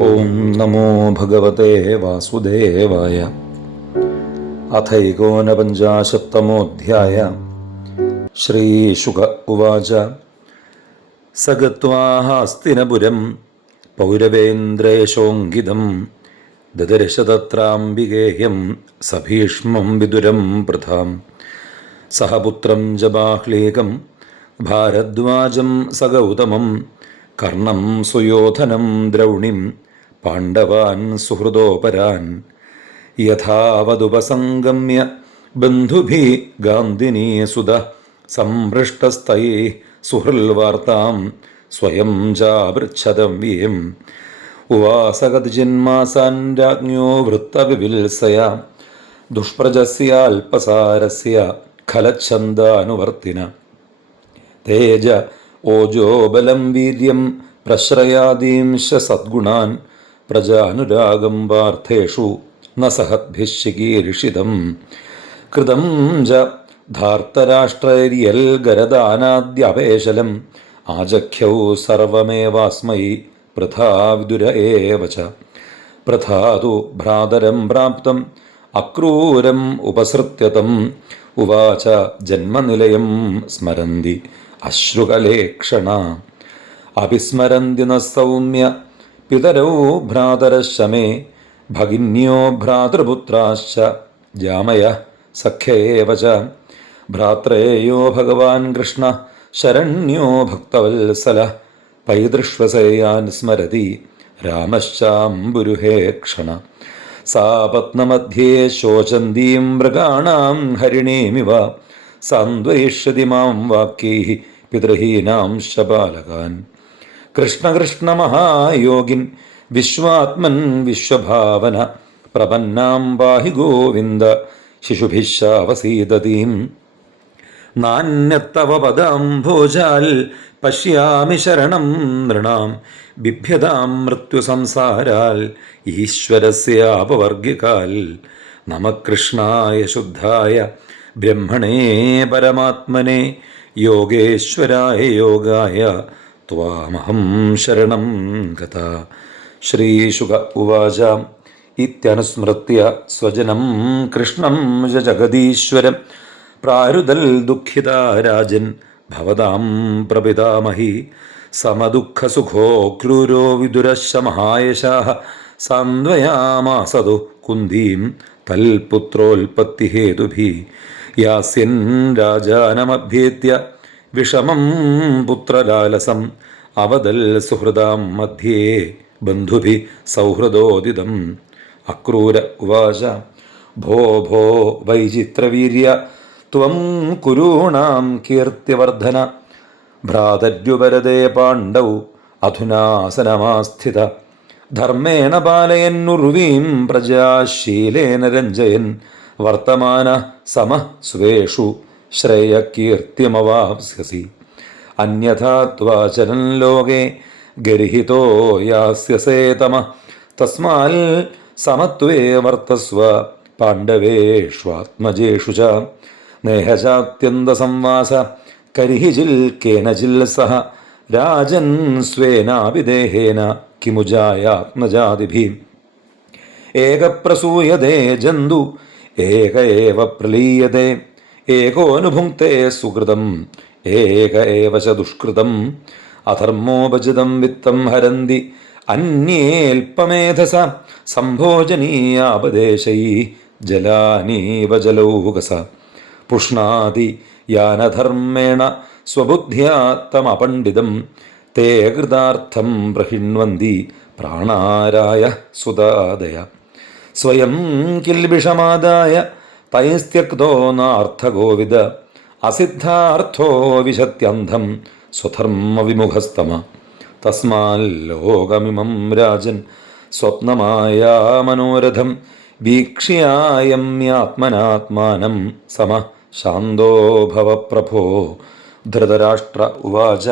ॐ नमो भगवते वासुदेवाय अथैकोनपञ्चाशत्तमोऽध्याय श्रीशुक उवाच स गत्वा हस्तिनपुरं पौरवेन्द्रेशोऽङ्गितं ददर्श तत्राम्बिकेयं स भीष्मं विदुरं प्रथां सह पुत्रं च बाह्लीकं भारद्वाजं स കർണം സുയോധനം ദ്രൗണിം പാണ്ഡവാൻ സുഹൃദോപരാൻ. യഥാവതുപസംഗമ്യ ബന്ധുഭി ഗാന്ധിനീ സുത സംഭൃഷ്ടസ്ഥൈ സുഹൃൽവാർത്താം സ്വയം ചാപൃച്ഛതം വീം. ഉവാസഗതിജിന്മാസാൻ രാജ്ഞോ വൃത്തവിവിൽസയ ദുഷ്പ്രജസ്യാൽപസാരസ്യ ഖലഛന്ദാനുവർത്തിന തേജ ഓജോബലം വീര്യം പ്രശ്രയാദീംശ സദ്ഗുണാൻ പ്രജാനുരാഗം വാർത്ഥേഷു നസഹദ്ഭിശികീരിഷിതം കൃതം ജ ധാർത്തരാഷ്ട്രര്യൽ ഗരദാനാദ്യപേശലം ആചഖ്യൗ സർവമേവാസ്മൈ പൃഥാ വിദുര ഏവ ച. പ്രധാതു ഭ്രാതരം പ്രാപ്തം അക്രൂരം ഉപസൃത്യതം ഉവാച ജന്മനിലയം സ്മരന്തി അശ്രുകലേക്ഷണ അഭിസ്മരന്തി ന സൗമ്യ പിതരോ ഭ്രാതരശമേ ഭഗിന്യോ ഭ്രാതൃപുത്രാശ്ച ജാമയ സഖ്യേവ ഭ്രാത്രേയോ ഭഗവാൻ കൃഷ്ണ ശരണ്യോ ഭക്തവത്സല പൈതൃഷ്വസേയാൻ സ്മരതി രാമശ്ചാംബുരുഹേ ക്ഷണ. സാ പത്നമധ്യേ ശോചന്തീം മൃഗാണാം ഹരിണീമിവ. സാന്ത്വയിഷ്യതി മാം വാക്യൈ പിതൃഹീനാം ശബാലകാൻ. കൃഷ്ണകൃഷ്ണ മഹായോഗിൻ വിശ്വാത്മൻ വിശ്വഭാവന. പ്രപന്നാം പാഹി ഗോവിന്ദ ശിശുഭിശാവസീതതീം. നാന്യത്തവ പദാംഭോജാൽ പശ്യാമി ശരണം നൃണാം. ബിഭ്യതാം മൃത്യുസംസാരാൽ ഈശ്വരസ്യാപവർഗികാൽ നമകൃഷ്ണായ ശുദ്ധായ ബ്രഹ്മണേ പരമാത്മനെ യോഗേശ്വരായ യോഗായ ത്വാമഹം ശരണം ഗത ശ്രീശുക ഉവാച. ഇത്യനുസ്മൃത്യ സ്വജനം കൃഷ്ണം ജഗദീശ്വരം പ്രാരുതൽ ദുഃഖിത രാജൻ ഭവതാം പ്രപിതാമഹി. സമദുഃഖസുഖോ ക്രൂരോ വിദുരശ കുന്തീം തൽപുത്രോൽപത്തിഹേതുഭി. യാസ്യൻ രാജാനമഭ്യേത്യ വിഷമം പുത്രലാലസം. അവതൽ സുഹൃദാം മധ്യേ ബന്ധുഭി സൗഹൃദോദിതം. അക്രൂര ഉവാച. ഭോ ഭോ വൈചിത്രവീര്യ ത്വം കുരൂണാം കീർത്തിവർദ്ധന. ഭ്രാതര്യുപരതേ പാണ്ഡൗ അധുനാസനമാസ്ഥിത. ധർമ്മേണ പാലയന്നുർവീം പ്രജാശീലേന രഞ്ജയൻ. വർത്തമാന സമ സ്വേഷു ശ്രേയകീർത്തിമവാപ്സ്യസി അന്യഥാ ത്വാചരൻ ലോകേ ഗർഹിതോ യാസ്യസേ തമ. തസ്മാൽ സമത്വേ വർത്തസ്വ പാണ്ഡവേഷ്വാത്മജേഷു ച. നേഹചാത്യന്തസംവാസ കരിഹിജിൽ കേനജിൽ സഹ രാജൻ സ്വേനാവിദേഹേന കിമുജായാത്മജാതിഭി. ഏകപ്രസൂയതേ ജന്തു ഏക ഏവ പ്രലീയതേ ഏകോനുഭുക്തേ സുഹൃതം ഏക ഏവ ച ദുഷ്കൃതം. അധർമ്മോപജിതം വിത്തം ഹരന്തി അന്യേൽപമേധസ സംഭോജനീയാപദേശൈ ജലാനീവ ജലൗകസ പുഷ്ണാതി യാനധർമ്മേണ സ്വബുദ്ധ്യാ തമപണ്ഡിതം തേ കൃതാർത്ഥം പ്രഹിണ്വന്തി പ്രാണാരായ സുതാദയ സ്വയം കിൽബിഷമാദായ തൈസ്ത്യക്തോ നാർത്ഥഗോവിദ അസിദ്ധാർത്ഥോ വിശത്യന്ധം സ്വധർമ്മവിമുഖസ്തമ തസ്മാൽ ലോകമിമം രാജൻ സ്വപ്നമായ മനോരഥം വീക്ഷ്യായമ്യാത്മനാത്മാനം സമ ശാന്തോ ഭവ പ്രഭോ ധൃതരാഷ്ട്ര ഉവാച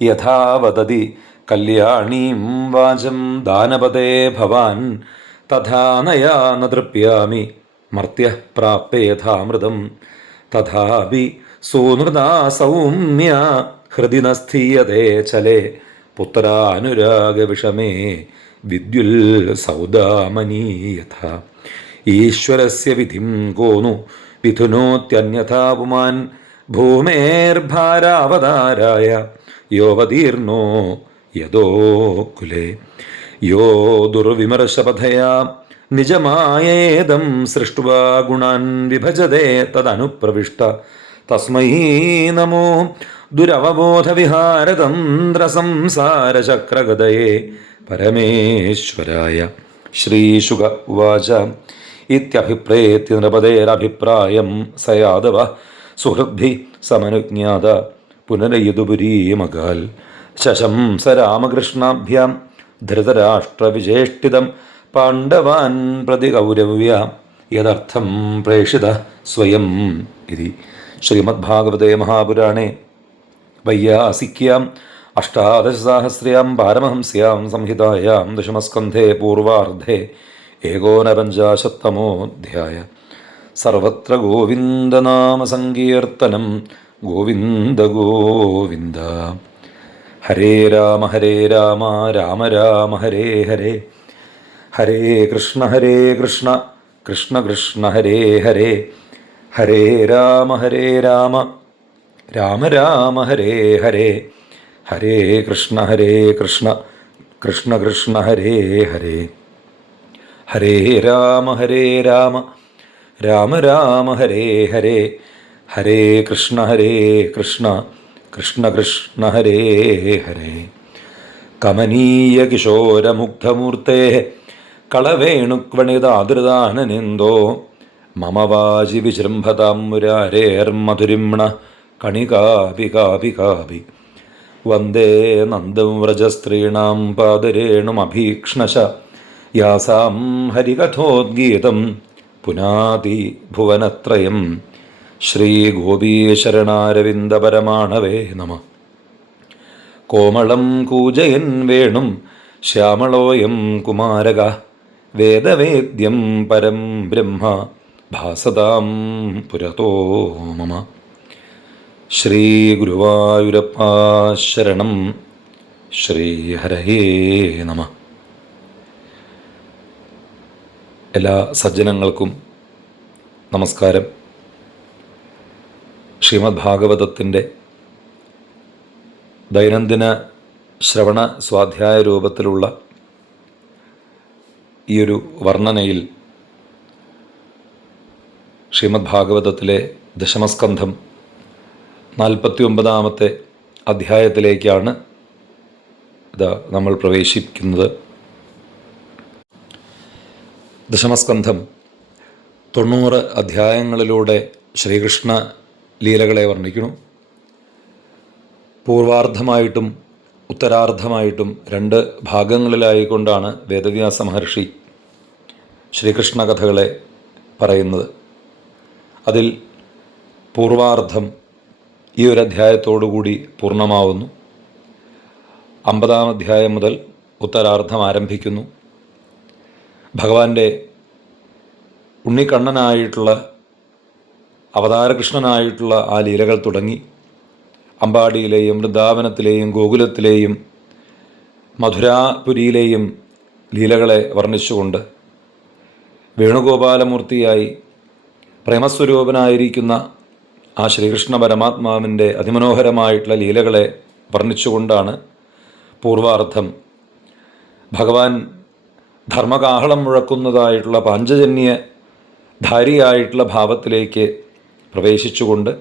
യഥാ വദതി കല്യാണീം വാചം ദാനപദേ ഭവാൻ തഥാ നയാ നൃപ്യാമി മർത്യ പ്രാപ്യഥാമൃതം തഥാപി സൂനൃതാ സൗമ്യ ഹൃദി നസ്ഥീയതേ ചലേ ചലേ പുത്രാനുരാഗവിഷമേ വിദ്യുൽ സൗദാമനീയഥ ഈശ്വരസ്യ വിധിം കോനു വിധുനോത്യന്യഥാ പുമാൻ ഭൂമേർഭാരാവതാരായ യോവതീർണോ യദോ കുലേ. യോ ദുർവിമർശപഥയാ നിജമായേദം സൃഷ്ടുവാ ഗുണാൻ വിഭജതേ തദനുപ്രവിഷ്ട. തസ്മൈ നമോ ദുരവബോധവിഹാരതന്ത്രസംസാരചക്രഗതയേ പരമേശ്വരായ ശ്രീശുക ഉവാച. ഇത്യഭിപ്രേത്യ നൃപതേരഭിപ്രായം സ യാദവ സുഹൃദ്ഭി സമനുജ്ഞാത പുനരയുതുപുരീമകാൽ. ശശംസ രാമകൃഷ്ണാഭ്യാം ധൃതരാഷ്ട്രവിചേഷ്ടിതം പാണ്ഡവാൻ പ്രതി കൗരവ്യ യഥർത്ഥം പ്രേഷിത സ്വയം ഇതി. ശ്രീമദ്ഭാഗവതേ മഹാപുരാണേ വയ്യാസിക്യാം അഷ്ടാദശസാഹസ്ര്യാം പാരമഹംസ്യാം സംഹിതായാം ദശമസ്കന്ധേ പൂർവാർദ്ധേ ഏകോനപഞ്ചാശത്തമോധ്യായ. സർവത്ര ഗോവിന്ദനാമസങ്കീർത്തനം ഗോവിന്ദ ഗോവിന്ദ ഹരേ രാമ ഹരേ രാമ രാമ രാമ ഹരേ ഹരേ. ഹരേ കൃഷ്ണ ഹരേ കൃഷ്ണ കൃഷ്ണ കൃഷ്ണ ഹരേ ഹരേ. ഹരേ രാമ ഹരേ രാമ രാമ രാമ ഹരേ ഹരേ. ഹരേ കൃഷ്ണ ഹരേ കൃഷ്ണ കൃഷ്ണ കൃഷ്ണ ഹരേ ഹരേ. ഹരേ രാമ ഹരേ രാമ. രാമ രാമ ഹരേ ഹരേ. ഹരേ കൃഷ്ണ ഹരേ കൃഷ്ണ. കൃഷ്ണ കൃഷ്ണ ഹരേ ഹരേ. കമനീയ കിശോരമുഗ്ധമൂർത്തേ കളവേണുക്വണിതാദൃതാനനിന്ദോ. മമ വാചി വിജൃംഭതാം മുരാരേർമധുരിമ്ണ കണികാപി കാപി കാപി വന്ദേ നന്ദം വ്രജസ്ത്രീണാം പാദരേണുമഭീക്ഷ്ണശ. യാസാം ഹരികഥോദ്ഗീതം പുനാതി ഭുവനത്രയം. ശ്രീ ശ്രീഗോപീശരണാരവിന്ദപരമാണവേ നമ. കോമളം കൂജയൻ വേണും ശ്യാമളോയം കുമാരക. വേദവേദ്യം പരം ബ്രഹ്മ. ഭാസതാം പുരതോ മമ. ശ്രീഗുരുവായൂരപ്പ ശരണം. ശ്രീഹരയേ നമ. എല്ലാ സജ്ജനങ്ങൾക്കും നമസ്കാരം. ശ്രീമദ് ഭാഗവതത്തിന്റെ ദൈനംദിന ശ്രവണ സ്വാധ്യായ രൂപത്തിലുള്ള ഈ ഒരു വർണനയിൽ ശ്രീമദ് ഭാഗവതത്തിലെ ദശമസ്കന്ധം നാൽപ്പത്തി ഒമ്പതാമത്തെ അധ്യായത്തിലേക്കാണ് ഇത് നമ്മൾ പ്രവേശിക്കുന്നത്. ദശമസ്കന്ധം തൊണ്ണൂറ് അധ്യായങ്ങളിലൂടെ ശ്രീകൃഷ്ണ ലീലകളെ വർണിക്കുന്നു. പൂർവാർദ്ധമായിട്ടും ഉത്തരാർദ്ധമായിട്ടും രണ്ട് ഭാഗങ്ങളിലായിക്കൊണ്ടാണ് വേദവ്യാസ മഹർഷി ശ്രീകൃഷ്ണ കഥകളെ പറയുന്നത്. അതിൽ പൂർവാർദ്ധം ഈ ഒരു അധ്യായത്തോടുകൂടി പൂർണമാവുന്നു. അമ്പതാം അധ്യായം മുതൽ ഉത്തരാർദ്ധം ആരംഭിക്കുന്നു. ഭഗവാന്റെ ഉണ്ണിക്കണ്ണനായിട്ടുള്ള അവതാരകൃഷ്ണനായിട്ടുള്ള ആ ലീലകൾ തുടങ്ങി. അമ്പാടിയിലെയും വൃന്ദാവനത്തിലെയും ഗോകുലത്തിലെയും മധുരാപുരിയിലെയും ലീലകളെ വർണിച്ചുകൊണ്ട് വേണുഗോപാലമൂർത്തിയായി പ്രേമസ്വരൂപനായിരിക്കുന്ന ആ ശ്രീകൃഷ്ണ പരമാത്മാവിന്റെ അതിമനോഹരമായിട്ടുള്ള ലീലകളെ വർണിച്ചുകൊണ്ടാണ് പൂർവാർത്ഥം ഭഗവാൻ ധർമ്മകാഹളം മുഴക്കുന്നതായിട്ടുള്ള പാഞ്ചജന്യ ധാരിയായിട്ടുള്ള ഭാവത്തിലേക്ക് പ്രവേശിച്ചുകൊണ്ട്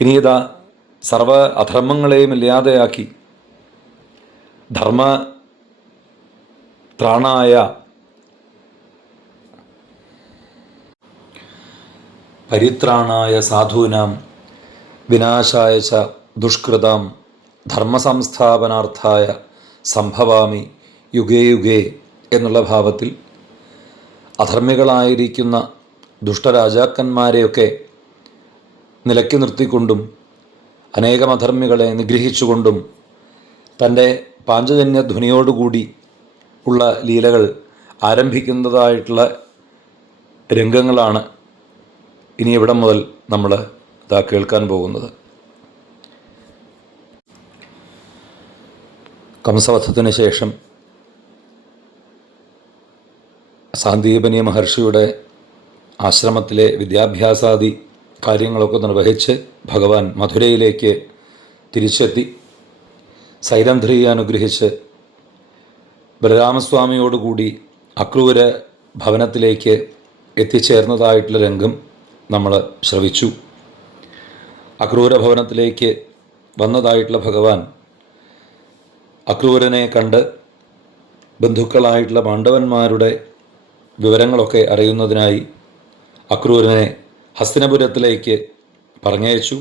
ഇനി ഇതാ സർവ അധർമ്മങ്ങളെയും ഇല്ലാതെയാക്കി ധർമ്മ ത്രാണായ പരിത്രാണായ സാധൂനാം വിനാശായ ച ദുഷ്കൃതാം ധർമ്മസംസ്ഥാപനാർത്ഥായ സംഭവാമി യുഗേ യുഗേ എന്നുള്ള ഭാവത്തിൽ അധർമ്മികളായിരിക്കുന്ന ദുഷ്ടരാജാക്കന്മാരെയൊക്കെ നിലക്കി നിർത്തിക്കൊണ്ടും അനേകം അധർമ്മികളെ നിഗ്രഹിച്ചുകൊണ്ടും തന്റെ പാഞ്ചജന്യ ധ്വനിയോടുകൂടി ഉള്ള ലീലകൾ ആരംഭിക്കുന്നതായിട്ടുള്ള രംഗങ്ങളാണ് ഇനി ഇവിടെ മുതൽ നമ്മൾ ഇതാ കേൾക്കാൻ പോകുന്നത്. കംസവധത്തിന് ശേഷം സാന്ദീപനി മഹർഷിയുടെ ആശ്രമത്തിലെ വിദ്യാഭ്യാസാദി കാര്യങ്ങളൊക്കെ നിർവഹിച്ച് ഭഗവാൻ മധുരയിലേക്ക് തിരിച്ചെത്തി. സൈരന്ധ്രിയെ അനുഗ്രഹിച്ച് ബലരാമസ്വാമിയോടുകൂടി അക്രൂര ഭവനത്തിലേക്ക് എത്തിച്ചേർന്നതായിട്ടുള്ള രംഗം നമ്മൾ ശ്രവിച്ചു. അക്രൂര ഭവനത്തിലേക്ക് വന്നതായിട്ടുള്ള ഭഗവാൻ അക്രൂരനെ കണ്ട് ബന്ധുക്കളായിട്ടുള്ള പാണ്ഡവന്മാരുടെ വിവരങ്ങളൊക്കെ അറിയുന്നതിനായി അക്രൂരനെ ഹസ്തിനപുരത്തിലേക്ക് പറഞ്ഞയച്ചു.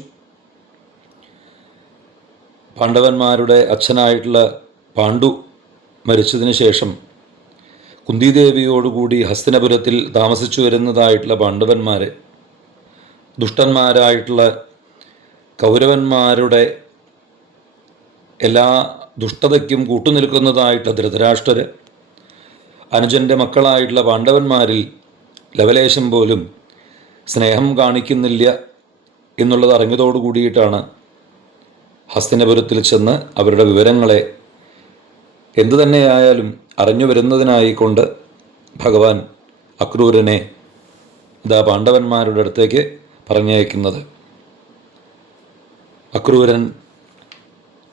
പാണ്ഡവന്മാരുടെ അച്ഛനായിട്ടുള്ള പാണ്ഡു മരിച്ചതിന് ശേഷം കുന്തിദേവിയോടുകൂടി ഹസ്തിനപുരത്തിൽ താമസിച്ചു വരുന്നതായിട്ടുള്ള പാണ്ഡവന്മാർ ദുഷ്ടന്മാരായിട്ടുള്ള കൗരവന്മാരുടെ എല്ലാ ദുഷ്ടതയ്ക്കും കൂട്ടുനിൽക്കുന്നതായിട്ട് ധൃതരാഷ്ട്രര് അനുജന്റെ മക്കളായിട്ടുള്ള പാണ്ഡവന്മാരിൽ ലവലേശം പോലും സ്നേഹം കാണിക്കുന്നില്ല എന്നുള്ളത് അറിഞ്ഞതോടു കൂടിയിട്ടാണ് ഹസ്തിനപുരത്തിൽ ചെന്ന് അവരുടെ വിവരങ്ങളെ എന്തു തന്നെയായാലും അറിഞ്ഞു വരുന്നതിനായിക്കൊണ്ട് ഭഗവാൻ അക്രൂരനെ ഇതാ പാണ്ഡവന്മാരുടെ അടുത്തേക്ക് പറഞ്ഞയക്കുന്നത്. അക്രൂരൻ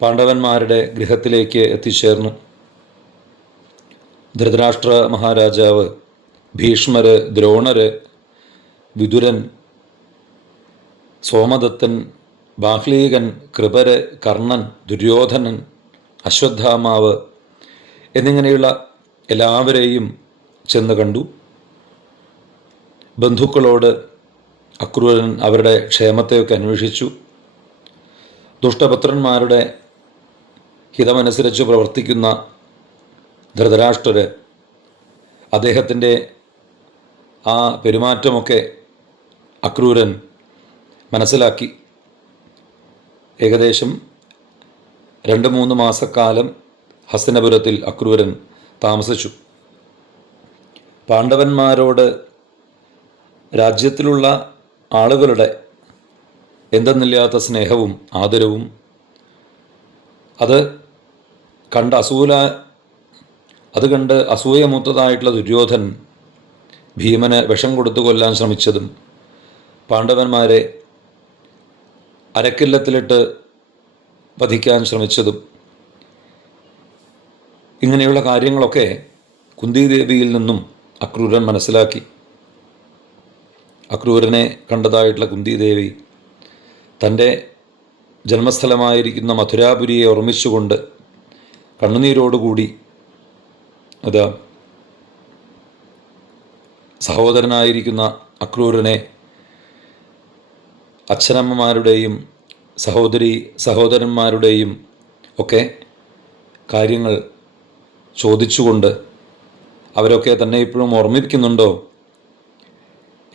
പാണ്ഡവന്മാരുടെ ഗൃഹത്തിലേക്ക് എത്തിച്ചേർന്നു. ധൃതരാഷ്ട്ര മഹാരാജാവ് ഭീഷ്മര് ദ്രോണര് വിതുരൻ സോമദത്തൻ ബാഹ്ലീകൻ കൃപര് കർണൻ ദുര്യോധനൻ അശ്വത്ഥാമാവ് എന്നിങ്ങനെയുള്ള എല്ലാവരെയും ചെന്ന് കണ്ടു. ബന്ധുക്കളോട് അക്രൂരൻ അവരുടെ ക്ഷേമത്തെയൊക്കെ അന്വേഷിച്ചു. ദുഷ്ടപുത്രന്മാരുടെ ഹിതമനുസരിച്ച് പ്രവർത്തിക്കുന്ന ധൃതരാഷ്ട്രര് അദ്ദേഹത്തിന്റെ ആ പെരുമാറ്റമൊക്കെ അക്രൂരൻ മനസ്സിലാക്കി. ഏകദേശം രണ്ട് മൂന്ന് മാസക്കാലം ഹസ്തനപുരത്തിൽ അക്രൂരൻ താമസിച്ചു. പാണ്ഡവന്മാരോട് രാജ്യത്തിലുള്ള ആളുകളുടെ എന്തെന്നില്ലാത്ത സ്നേഹവും ആദരവും അത് കണ്ട അസൂല അത് കണ്ട് അസൂയമൂത്തതായിട്ടുള്ള ദുര്യോധൻ ഭീമന് വിഷം കൊടുത്തു കൊല്ലാൻ ശ്രമിച്ചതും പാണ്ഡവന്മാരെ അരക്കില്ലത്തിലിട്ട് വധിക്കാൻ ശ്രമിച്ചതും ഇങ്ങനെയുള്ള കാര്യങ്ങളൊക്കെ കുന്തിദേവിയിൽ നിന്നും അക്രൂരൻ മനസ്സിലാക്കി. അക്രൂരനെ കണ്ടതായിട്ടുള്ള കുന്തിദേവി തന്റെ ജന്മസ്ഥലമായിരിക്കുന്ന മധുരാപുരിയെ ഓർമ്മിച്ചുകൊണ്ട് കണ്ണുനീരോടുകൂടി അത് സഹോദരനായിരിക്കുന്ന അക്രൂരനെ അച്ഛനമ്മമാരുടെയും സഹോദരി സഹോദരന്മാരുടെയും ഒക്കെ കാര്യങ്ങൾ ചോദിച്ചുകൊണ്ട് അവരൊക്കെ തന്നെ ഇപ്പോഴും ഓർമ്മിപ്പിക്കുന്നുണ്ടോ?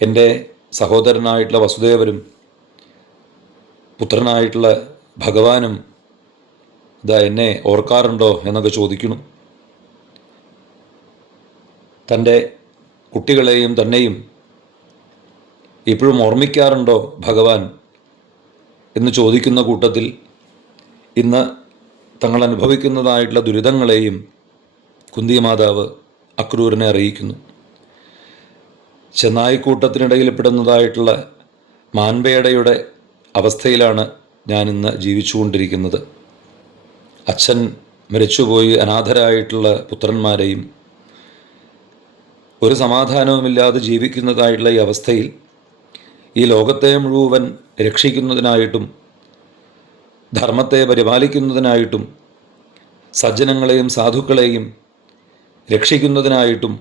എന്റെ സഹോദരനായിട്ടുള്ള വസുദേവരും പുത്രനായിട്ടുള്ള ഭഗവാനും ഇതാ എന്നെ ഓർക്കാറുണ്ടോ എന്നൊക്കെ ചോദിക്കുന്നു. തന്റെ കുട്ടികളെയും തന്നെയും ഇപ്പോഴും ഓർമ്മിക്കാറുണ്ടോ ഭഗവാൻ എന്ന് ചോദിക്കുന്ന കൂട്ടത്തിൽ ഇന്ന് തങ്ങൾ അനുഭവിക്കുന്നതായിട്ടുള്ള ദുരിതങ്ങളെയും കുന്തി മാതാവ് അക്രൂരനെ അറിയിക്കുന്നു. ചെന്നായിക്കൂട്ടത്തിനിടയിൽപ്പെടുന്നതായിട്ടുള്ള മാൻപേടയുടെ അവസ്ഥയിലാണ് ഞാനിന്ന് ജീവിച്ചുകൊണ്ടിരിക്കുന്നത്. അച്ഛൻ മരിച്ചുപോയി അനാഥരായിട്ടുള്ള പുത്രന്മാരെയും ഒരു സമാധാനവുമില്ലാതെ ജീവിക്കുന്നതായിട്ടുള്ള ഈ അവസ്ഥയിൽ ഈ ലോകത്തെ മുഴുവൻ രക്ഷിക്കുന്നതിനായിട്ടും ധർമ്മത്തെ പരിപാലിക്കുന്നതിനായിട്ടും സജ്ജനങ്ങളെയും സാധുക്കളെയും രക്ഷിക്കുന്നതിനായിട്ടും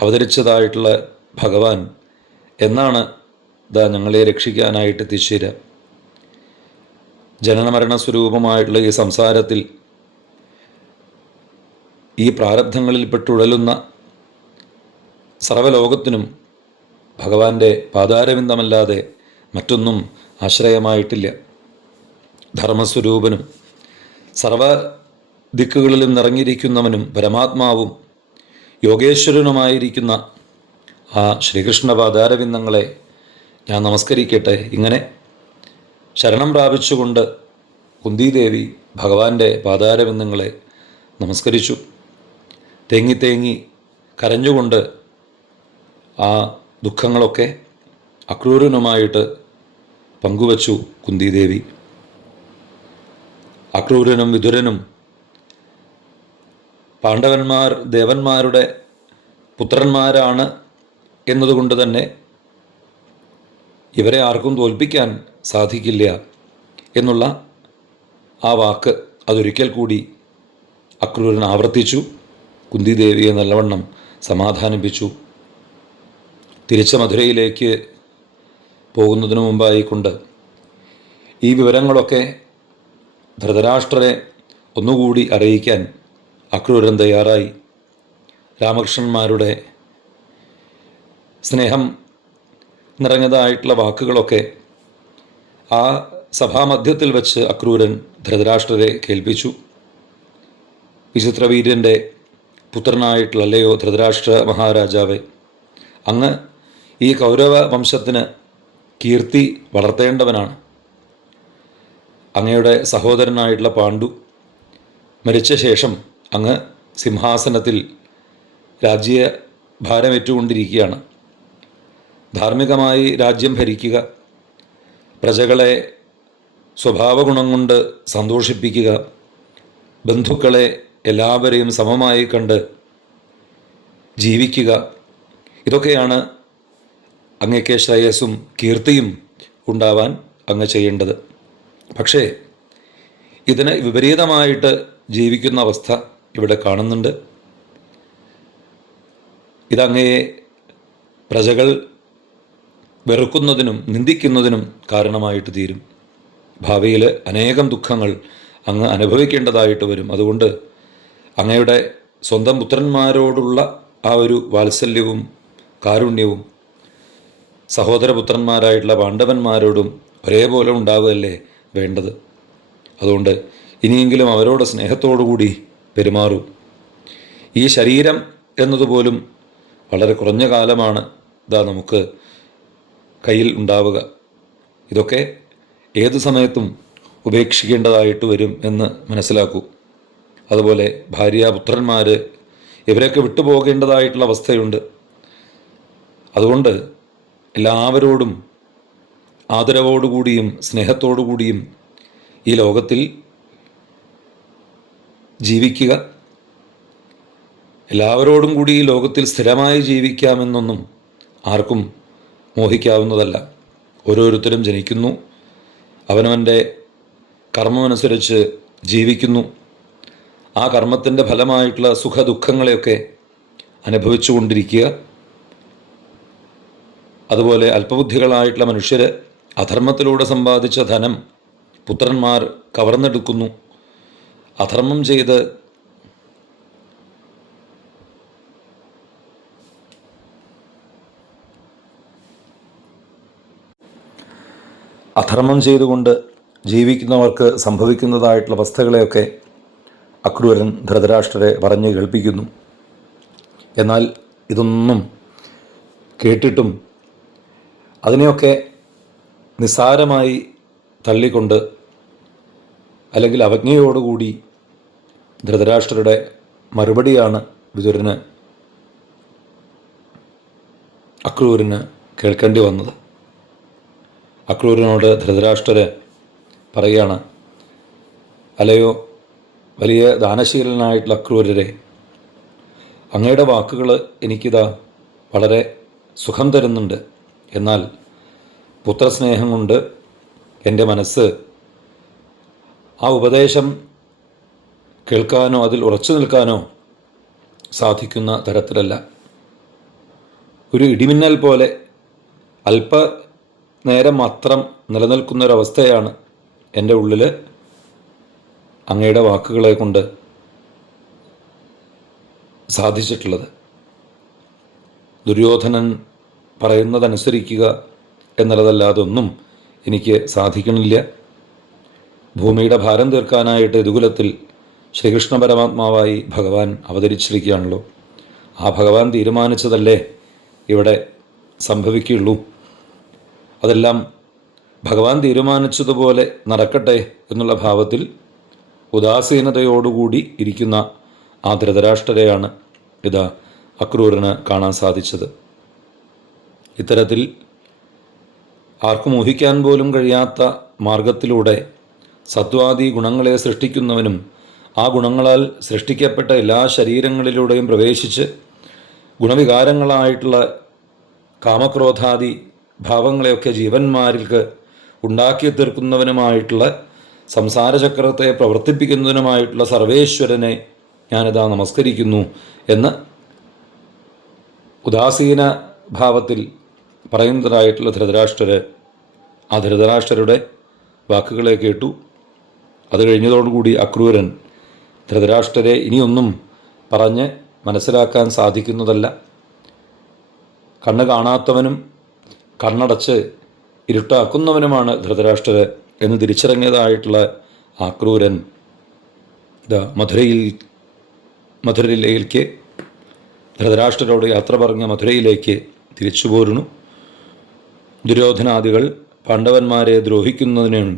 അവതരിച്ചതായിട്ടുള്ള ഭഗവാൻ എന്നാണ് ദാ ഞങ്ങളെ രക്ഷിക്കാനായിട്ട് എത്തിച്ചേരുക. ജനനമരണ സ്വരൂപമായിട്ടുള്ള ഈ സംസാരത്തിൽ ഈ പ്രാരബ്ധങ്ങളിൽ സർവലോകത്തിനും ഭഗവാന്റെ പാതാരവിന്ദമല്ലാതെ മറ്റൊന്നും ആശ്രയമായിട്ടില്ല. ധർമ്മസ്വരൂപനും സർവ ദിക്കുകളിലും നിറഞ്ഞിരിക്കുന്നവനും പരമാത്മാവും യോഗേശ്വരനുമായിരിക്കുന്ന ആ ശ്രീകൃഷ്ണ പാതാരവിന്ദങ്ങളെ ഞാൻ നമസ്കരിക്കട്ടെ ഇങ്ങനെ ശരണം പ്രാപിച്ചുകൊണ്ട് കുന്തിദേവി ഭഗവാന്റെ പാദാരവിന്ദങ്ങളെ നമസ്കരിച്ചു. തേങ്ങി തേങ്ങി കരഞ്ഞുകൊണ്ട് ആ ദുഃഖങ്ങളൊക്കെ അക്രൂരനുമായിട്ട് പങ്കുവച്ചു കുന്തിദേവി. അക്രൂരനും വിതുരനും പാണ്ഡവന്മാർ ദേവന്മാരുടെ പുത്രന്മാരാണ് എന്നതുകൊണ്ട് തന്നെ ഇവരെ ആർക്കും തോൽപ്പിക്കാൻ സാധിക്കില്ല എന്നുള്ള ആ വാക്ക് അതൊരിക്കൽ കൂടി അക്രൂരൻ ആവർത്തിച്ചു. കുന്തിദേവിയെ നല്ലവണ്ണം സമാധാനിപ്പിച്ചു. തിരിച്ച മധുരയിലേക്ക് പോകുന്നതിനു മുമ്പായിക്കൊണ്ട് ഈ വിവരങ്ങളൊക്കെ ധൃതരാഷ്ട്രരെ ഒന്നുകൂടി അറിയിക്കാൻ അക്രൂരൻ തയ്യാറായി. രാമകൃഷ്ണന്മാരുടെ സ്നേഹം നിറഞ്ഞതായിട്ടുള്ള വാക്കുകളൊക്കെ ആ സഭാമധ്യത്തിൽ വെച്ച് അക്രൂരൻ ധൃതരാഷ്ട്രരെ കേൾപ്പിച്ചു. വിചിത്രവീര്യന്റെ പുത്രനായിട്ടുള്ള അല്ലയോ ധൃതരാഷ്ട്ര മഹാരാജാവെ അങ്ങ് ഈ കൗരവ വംശത്തിന് കീർത്തി വളർത്തേണ്ടവനാണ്. അങ്ങയുടെ സഹോദരനായിട്ടുള്ള പാണ്ഡു മരിച്ച ശേഷം അങ്ങ് സിംഹാസനത്തിൽ രാജ്യ ഭാരമേറ്റുകൊണ്ടിരിക്കുകയാണ്. ധാർമ്മികമായി രാജ്യം ഭരിക്കുക പ്രജകളെ സ്വഭാവഗുണം കൊണ്ട് സന്തോഷിപ്പിക്കുക ബന്ധുക്കളെ എല്ലാവരെയും സമമായി കണ്ട് ജീവിക്കുക ഇതൊക്കെയാണ് അങ്ങയ്ക്ക് ശ്രേയസ്സും കീർത്തിയും ഉണ്ടാവാൻ അങ്ങ് ചെയ്യേണ്ടത്. പക്ഷേ ഇതിന് വിപരീതമായിട്ട് ജീവിക്കുന്ന അവസ്ഥ ഇവിടെ കാണുന്നുണ്ട്. ഇതങ്ങയെ പ്രജകൾ വെറുക്കുന്നതിനും നിന്ദിക്കുന്നതിനും കാരണമായിട്ട് തീരും. ഭാവിയിൽ അനേകം ദുഃഖങ്ങൾ അങ്ങ് അനുഭവിക്കേണ്ടതായിട്ട് വരും. അതുകൊണ്ട് അങ്ങയുടെ സ്വന്തം പുത്രന്മാരോടുള്ള ആ ഒരു വാത്സല്യവും കാരുണ്യവും സഹോദരപുത്രന്മാരായിട്ടുള്ള പാണ്ഡവന്മാരോടും ഒരേപോലെ ഉണ്ടാവുകയല്ലേ വേണ്ടത്? അതുകൊണ്ട് ഇനിയെങ്കിലും അവരോട് സ്നേഹത്തോടുകൂടി പെരുമാറൂ. ഈ ശരീരം എന്നതുപോലും വളരെ കുറഞ്ഞ കാലമാണ് ഇതാ നമുക്ക് കയ്യിൽ ഉണ്ടാവുക. ഇതൊക്കെ ഏത് സമയത്തും ഉപേക്ഷിക്കേണ്ടതായിട്ട് വരും എന്ന് മനസ്സിലാക്കൂ. അതുപോലെ ഭാര്യ പുത്രന്മാർ ഇവരെയൊക്കെ വിട്ടുപോകേണ്ടതായിട്ടുള്ള അവസ്ഥയുണ്ട്. അതുകൊണ്ട് എല്ലാവരോടും ആദരവോടുകൂടിയും സ്നേഹത്തോടുകൂടിയും ഈ ലോകത്തിൽ ജീവിക്കുക. എല്ലാവരോടും കൂടി ഈ ലോകത്തിൽ സ്ഥിരമായി ജീവിക്കാമെന്നൊന്നും ആർക്കും മോഹിക്കാവുന്നതല്ല. ഓരോരുത്തരും ജനിക്കുന്നു. അവനവന്റെ കർമ്മമനുസരിച്ച് ജീവിക്കുന്നു. ആ കർമ്മത്തിന്റെ ഫലമായിട്ടുള്ള സുഖദുഃഖങ്ങളെയൊക്കെ അനുഭവിച്ചു കൊണ്ടിരിക്കുക അതുപോലെ അല്പബുദ്ധികളായിട്ടുള്ള മനുഷ്യർ അധർമ്മത്തിലൂടെ സമ്പാദിച്ച ധനം പുത്രന്മാർ കവർന്നെടുക്കുന്നു. അധർമ്മം ചെയ്ത് അധർമ്മം ചെയ്തുകൊണ്ട് ജീവിക്കുന്നവർക്ക് സംഭവിക്കുന്നതായിട്ടുള്ള അവസ്ഥകളെയൊക്കെ അക്രൂരൻ ധൃതരാഷ്ട്രരെ പറഞ്ഞു കേൾപ്പിക്കുന്നു. എന്നാൽ ഇതൊന്നും കേട്ടിട്ടും അതിനെയൊക്കെ നിസ്സാരമായി തള്ളിക്കൊണ്ട് അല്ലെങ്കിൽ അവജ്ഞയോടുകൂടി ധൃതരാഷ്ട്രരുടെ മറുപടിയാണ് വിതുരന് അക്രൂരിന് കേൾക്കേണ്ടി വന്നത്. അക്രൂരിനോട് ധൃതരാഷ്ട്രര് പറയുകയാണ് അലയോ വലിയ ദാനശീലനായിട്ടുള്ള അക്രൂരരെ അങ്ങയുടെ വാക്കുകൾ എനിക്കിതാ വളരെ സുഖം തരുന്നുണ്ട്. എന്നാൽ പുത്രസ്നേഹം കൊണ്ട് എന്റെ മനസ്സ് ആ ഉപദേശം കേൾക്കാനോ അതിൽ ഉറച്ചു നിൽക്കാനോ സാധിക്കുന്ന തരത്തിലല്ല. ഒരു ഇടിമിന്നൽ പോലെ അല്പ നേരം മാത്രം നിലനിൽക്കുന്നൊരവസ്ഥയാണ് എന്റെ ഉള്ളിൽ അങ്ങയുടെ വാക്കുകളെ കൊണ്ട് സാധിച്ചിട്ടുള്ളത്. ദുര്യോധനൻ പറയുന്നതനുസരിക്കുക എന്നുള്ളതല്ലാതെ ഒന്നും എനിക്ക് സാധിക്കണില്ല. ഭൂമിയുടെ ഭാരം തീർക്കാനായിട്ട് യദുകുലത്തിൽ ശ്രീകൃഷ്ണ പരമാത്മാവായി ഭഗവാൻ അവതരിച്ചിരിക്കുകയാണല്ലോ. ആ ഭഗവാൻ തീരുമാനിച്ചതല്ലേ ഇവിടെ സംഭവിക്കുകയുള്ളൂ? അതെല്ലാം ഭഗവാൻ തീരുമാനിച്ചതുപോലെ നടക്കട്ടെ എന്നുള്ള ഭാവത്തിൽ ഉദാസീനതയോടുകൂടി ഇരിക്കുന്ന ആ ധൃതരാഷ്ട്രരെയാണ് ഇതാ അക്രൂരന് കാണാൻ സാധിച്ചത്. ഇത്തരത്തിൽ ആർക്കും ഊഹിക്കാൻ പോലും കഴിയാത്ത മാർഗത്തിലൂടെ സത്വാദി ഗുണങ്ങളെ സൃഷ്ടിക്കുന്നവനും ആ ഗുണങ്ങളാൽ സൃഷ്ടിക്കപ്പെട്ട എല്ലാ ശരീരങ്ങളിലൂടെയും പ്രവേശിച്ച് ഗുണവികാരങ്ങളായിട്ടുള്ള കാമക്രോധാദി ഭാവങ്ങളെയൊക്കെ ജീവന്മാരിൽക്ക് ഉണ്ടാക്കി തീർക്കുന്നവനുമായിട്ടുള്ള സംസാരചക്രത്തെ പ്രവർത്തിപ്പിക്കുന്നതിനുമായിട്ടുള്ള സർവേശ്വരനെ ഞാനിതാ നമസ്കരിക്കുന്നു എന്ന് ഉദാസീന ഭാവത്തിൽ പറയുന്നതായിട്ടുള്ള ധൃതരാഷ്ട്രര് ആ ധൃതരാഷ്ട്രരുടെ വാക്കുകളെ കേട്ടു. അത് കഴിഞ്ഞതോടുകൂടി അക്രൂരൻ ധൃതരാഷ്ട്രരെ ഇനിയൊന്നും പറഞ്ഞ് മനസ്സിലാക്കാൻ സാധിക്കുന്നതല്ല. കണ്ണ് കാണാത്തവനും കണ്ണടച്ച് ഇരുട്ടാക്കുന്നവനുമാണ് ധൃതരാഷ്ട്രര് എന്ന് തിരിച്ചറിഞ്ഞതായിട്ടുള്ള ആക്രൂരൻ ഇതാ മധുരയിൽ മധുരയിലേക്ക് ധൃതരാഷ്ട്രരോട് യാത്ര പറഞ്ഞ മധുരയിലേക്ക് തിരിച്ചു പോരുന്നു. ദുര്യോധനാദികൾ പാണ്ഡവന്മാരെ ദ്രോഹിക്കുന്നതിനും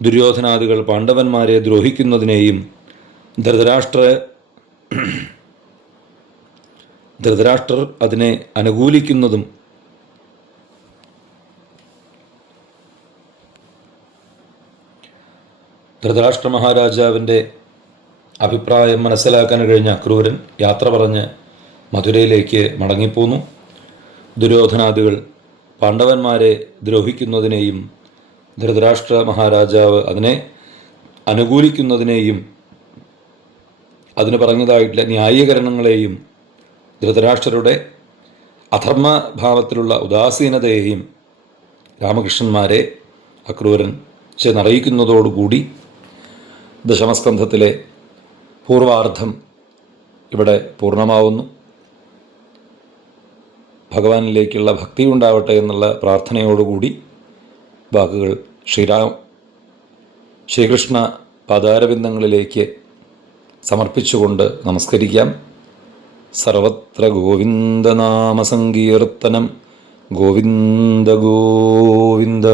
ദുര്യോധനാദികൾ പാണ്ഡവന്മാരെ ദ്രോഹിക്കുന്നതിനെയും ധൃതരാഷ്ട്ര ധൃതരാഷ്ട്രർ അതിനെ അനുകൂലിക്കുന്നതും ധൃതരാഷ്ട്ര മഹാരാജാവിന്റെ അഭിപ്രായം മനസ്സിലാക്കാൻ കഴിഞ്ഞ അക്രൂരൻ യാത്ര പറഞ്ഞ് മധുരയിലേക്ക് മടങ്ങിപ്പോന്നു. ദുര്യോധനാദികൾ പാണ്ഡവന്മാരെ ദ്രോഹിക്കുന്നതിനെയും ധൃതരാഷ്ട്ര മഹാരാജാവ് അതിനെ അനുകൂലിക്കുന്നതിനെയും അതിന് പറഞ്ഞതായിട്ടുള്ള ന്യായീകരണങ്ങളെയും ധൃതരാഷ്ട്രരുടെ അധർമ്മഭാവത്തിലുള്ള ഉദാസീനതയെയും രാമകൃഷ്ണന്മാരെ അക്രൂരൻ ചെന്നറിയിക്കുന്നതോടുകൂടി ദശമസ്കന്ധത്തിലെ പൂർവാർദ്ധം ഇവിടെ പൂർണമാവുന്നു. ഭഗവാനിലേക്കുള്ള ഭക്തി ഉണ്ടാവട്ടെ എന്നുള്ള പ്രാർത്ഥനയോടുകൂടി വാക്കുകൾ ശ്രീരാം ശ്രീകൃഷ്ണ പാതാരബിന്ദങ്ങളിലേക്ക് സമർപ്പിച്ചുകൊണ്ട് നമസ്കരിക്കാം. സർവത്ര ഗോവിന്ദനാമസങ്കീർത്തനം ഗോവിന്ദ ഗോവിന്ദ.